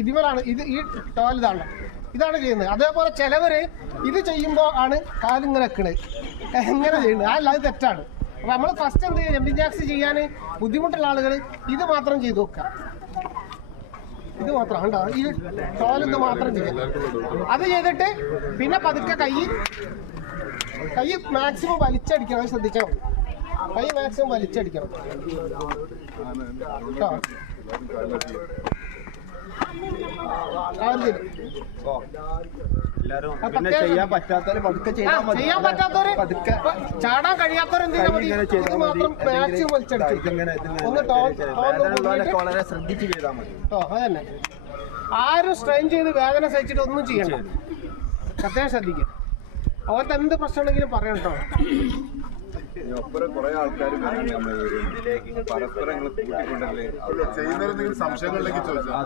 ഇതിലാണ് ഈ ടോൽ ഇതാണ് ചെയ്യുന്നത്. അതേപോലെ ചിലവര് ഇത് ചെയ്യുമ്പോൾ ആണ് കാലിങ്ങനെ വെക്കണത്, എങ്ങനെ ചെയ്യുന്നത് അല്ല, അത് തെറ്റാണ്. അപ്പൊ നമ്മൾ ഫസ്റ്റ് എന്ത് ചെയ്യും, ജമ്പിങ് ജാക്സ് ചെയ്യാൻ ബുദ്ധിമുട്ടുള്ള ആളുകൾ ഇത് മാത്രം ചെയ്ത് നോക്കുക. ഇത് മാത്രം കണ്ടോ, ഈ ടോൽ ഇത് മാത്രം ചെയ്യാം. അത് ചെയ്തിട്ട് പിന്നെ പതുക്കെ കൈ മാക്സിമം വലിച്ചടിക്കണം. അത് ശ്രദ്ധിച്ചാൽ മതി, കൈ മാക്സിമം വലിച്ചടിക്കണം കേട്ടോ. ചെയ്യാൻ പറ്റാത്തവര് ചാടാൻ കഴിയാത്തവർ എന്ത് ചെയ്താൽ മതി, ഇത് മാത്രം മാക്സിമം വലിച്ചടിക്കും. വളരെ ശ്രദ്ധിച്ച് ചെയ്താൽ മതി കേട്ടോ. അതന്നെ, ആരും സ്ട്രെയിൻ ചെയ്ത് വേദന സഹിച്ചിട്ട് ഒന്നും ചെയ്യണ്ട, പ്രത്യേകം ശ്രദ്ധിക്കുക. അവർക്ക് എന്ത് പ്രശ്നം ഉണ്ടെങ്കിലും പറയണം കേട്ടോ. കുറെ ആൾക്കാർ പരസ്പരം ചെയ്യുന്നവരെന്തെങ്കിലും സംശയങ്ങളിലേക്ക് ചോദിച്ചാൽ